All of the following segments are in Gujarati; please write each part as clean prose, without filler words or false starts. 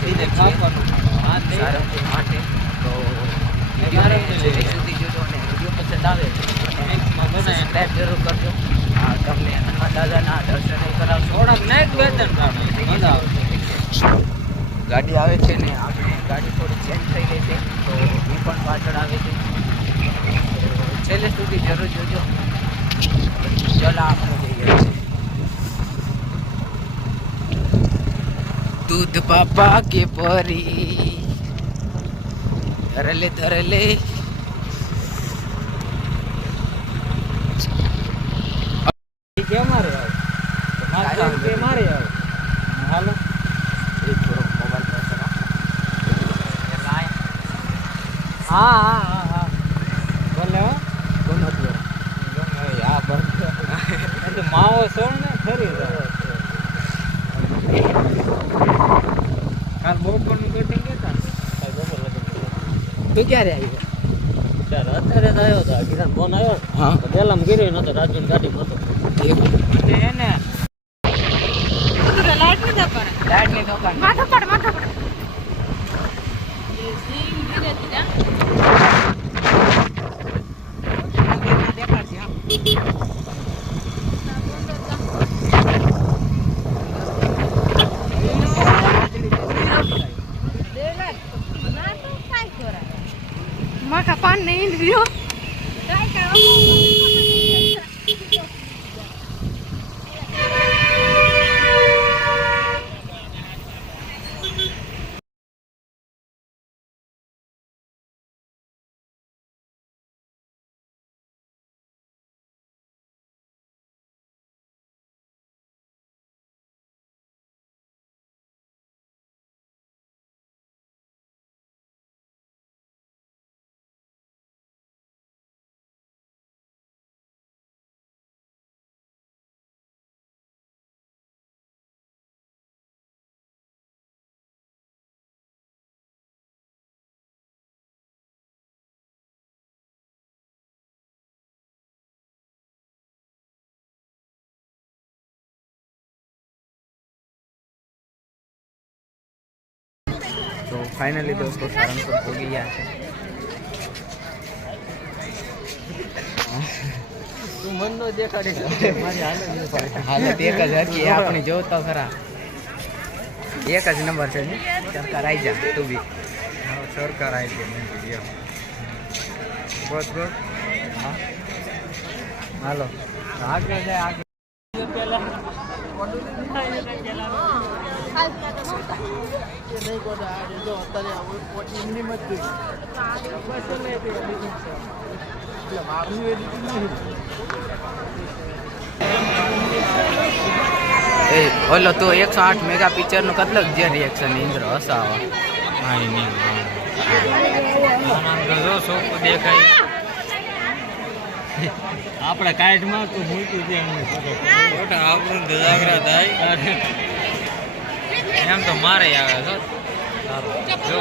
થઈ સારંગપુર માટે. તો વિડીયોને સુધી જોજો અને વિડીયો પસંદ આવે સબસ્ક્રાઈબ જરૂર કરજો. તમને હનુમાન દાદાના દર્શન કરાવશો. ગાડી આવે છે ને આપણે ગાડી થોડી ચેન્જ થઈ ગઈ છે તો એ પણ પાછળ આવે છે. છેલ્લે સુધી જરૂર જોજો. ચલો આપણે જઈએ. दूध पापा के परी धरले धरले के मारे हालो एक थोड़ो मोबाइल पर चला हाँ हाँ हाँ हाँ बोले हो दोनों दियो या बंद तो माओ सोन ने खरी કાલ બપોરનું બેટિંગ કેતા કાલ બપોર લગન તું ક્યારે આવી? અત્યારે જ આવ્યો હતો. કિરણ ફોન આવ્યો હા પેલા ગીર્યો નતો રાજુની ગાડીમાં હતો એને લાઈટ ની દુકાન માથા પડ એ સિંગ ધીરે ધીરે દેખાડશે હા माका पान नहीं लियो ट्राई करो तो फाइनली दोस्तों सारंगपुर हो गया है. તું મન નો દેખાડી મારી हालत एक ज हरकी अपनी जो तो खरा एक ज नंबर છે ને સરકાર આવી જા તું બી સરકાર આવી ગઈ બસ બસ હા હાલો આગળ જાય આગળ પેલા नहीं को जो અત્યારે એમની મત જોઈ બસ લે તે લીધું છે એટલે મારું એ લીધું નહીં એ ઓલો તો 108 મેગા પિક્ચર નું કેટલું જે રિએક્શન ઇન્દ્ર હસાવા આઈ નહીં આનંદ જો સોપ દેખાય આપણે કાઈટમાં તો મૂક્યું છે એમને ફોટો આપણું દજાગરા થાય એમ તો મારે આવે છો જો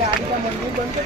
गाड़ी का मंदिर बंद कर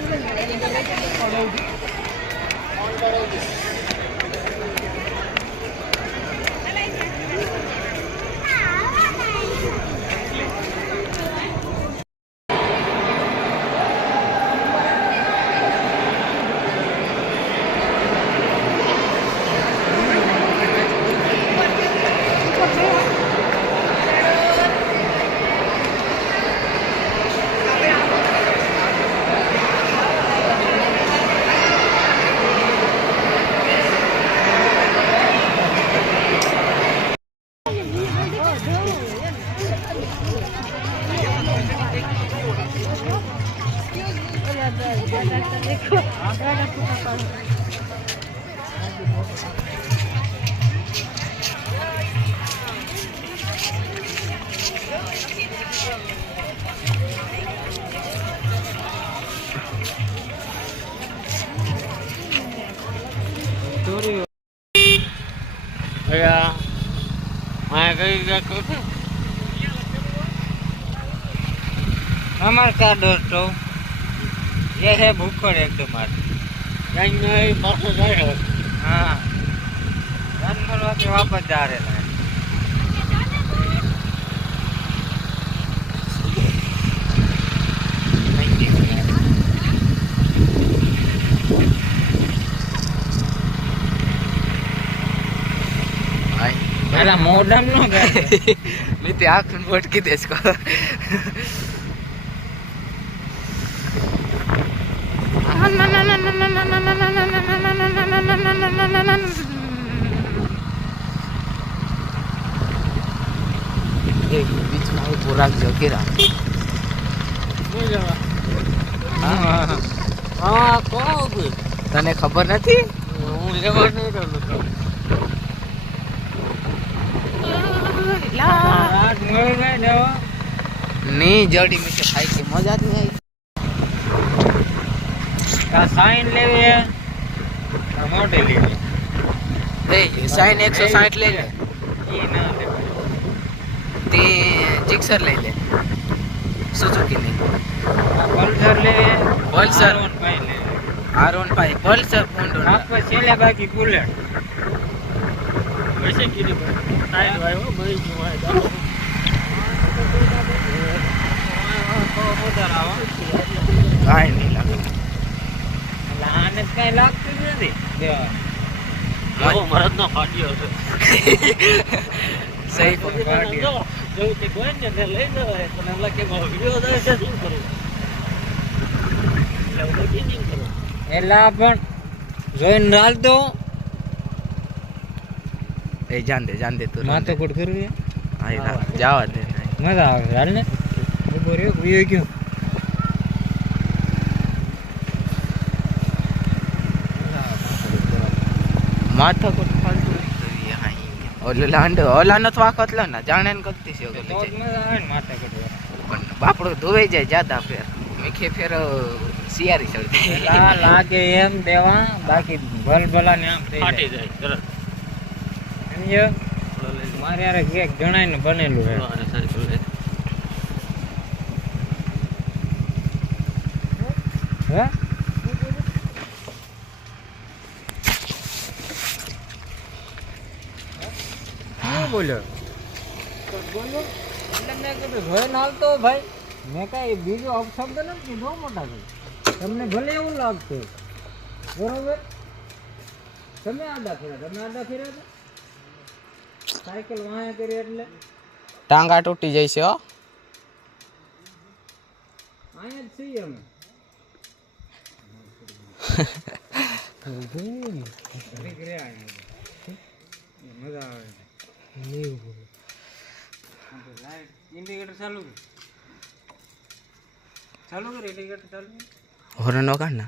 नमस्कार दोस्तों, ये है भूखड़ एकदम आज। हाँ, रन करवा के वापस जा रहे हैं। मेरा मॉडर्न नो गए मैं ते आँख में बोट की देश को बीच में पूरा जो गिरा हाँ कौन तने खबर नहीं હું લેવા નહીં રહ્યો રાત મેળ નહીં દેવા नहीं जड़ी में से खाई के मजा नहीं आई का साइन लेवे है का मोटे लेवे ए साइन 160 ले ले ये ना ले ते जिक्सर ले ले सुजुकी नहीं पल्सर लेवे पल्सर R1 पाई ले R1 पाई पल्सर होंडा आप पर चले बाकी बुलेट वैसे की नहीं टाइम भाई वो बड़ी क्यों है काई नहीं लगा लाने कई लागती नहीं देवा वो मरद ना फाटियो છે सही फाटियो જો તે કોઈ ને લઈ જવાય પણ એમ લાગે કે વિડિયો દે છે શું કરું એટલે કે નહીં કરું એલા પણ જોઈન રાલ દો ए जान दे तू માથે કોટ કરવી आई ना जावा दे મજા આવે હાલ ને બોરે વિયો ક્यों माथा को फालतू नहीं हां ओलो लांड ओला न तो आकतला ना जाने न करती से ओले તો મજા આવે ને માથે કોટ पण बापड़ो धोई जाए ज्यादा फेर मेखे फेर सियारी चढ़ती લા લાગે એમ દેવા બાકી ભલભલા ને આમ થઈ ફાટી જાય તરત સમજ્યો મારે યાર એક જણાઈને બનેલું છે હે શું બોલ્યો બોલો એટલે મેં કીધું જોઈને હાલતો ભાઈ મેં કાંઈ બીજો અપશબ્દ નથી કીધો મોટા ભાઈ તમને ભલે એવું લાગતું બરોબર તમે આડા ફેર્યા હતા સાયકલ વાયા કરી એટલે टांगा टूटी जैसे हो અહીંયા જ છીએ અમે મજા આવે ઇન્ડિકેટર ચાલુ કર ઇન્ડિકેટર ચાલુ होरन होगा ना